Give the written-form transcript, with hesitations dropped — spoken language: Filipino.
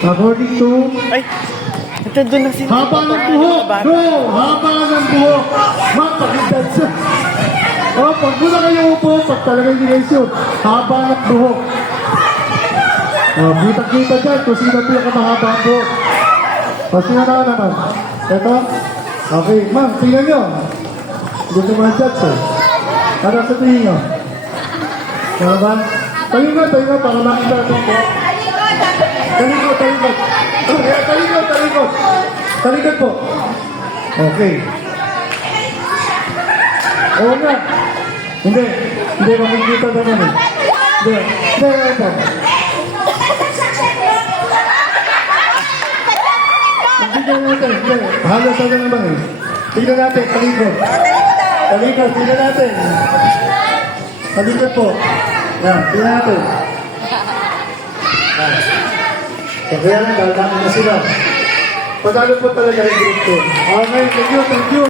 According to... Ay! Ito doon na sila. Haba ng buhok! No! Haba ng buhok! Mapakitad siya! Oh, pag muna kayo upo, pag talagang hindi kayo shoot, haba ng buhok. Oh, kita-kita dyan kung sino pinakamahaba ang buhok. O, sino na naman? Ito? Okay, ma'am, tingnan nyo. Gusto mo ang judge, eh. Ano sa tingin nyo? Ano ba? Tayo nga, para makita ito po. Talikod. Talikod po. Okay. Oo nga. Hindi makikita naman eh. Hindi po. Tignan natin, halos ako naman eh. Tignan natin, talikod, tignan natin. Talikod po. Yan, tignan natin. So, kaya lang, dahil na sila. Pagkalo po talaga yung group ko. Okay, thank you.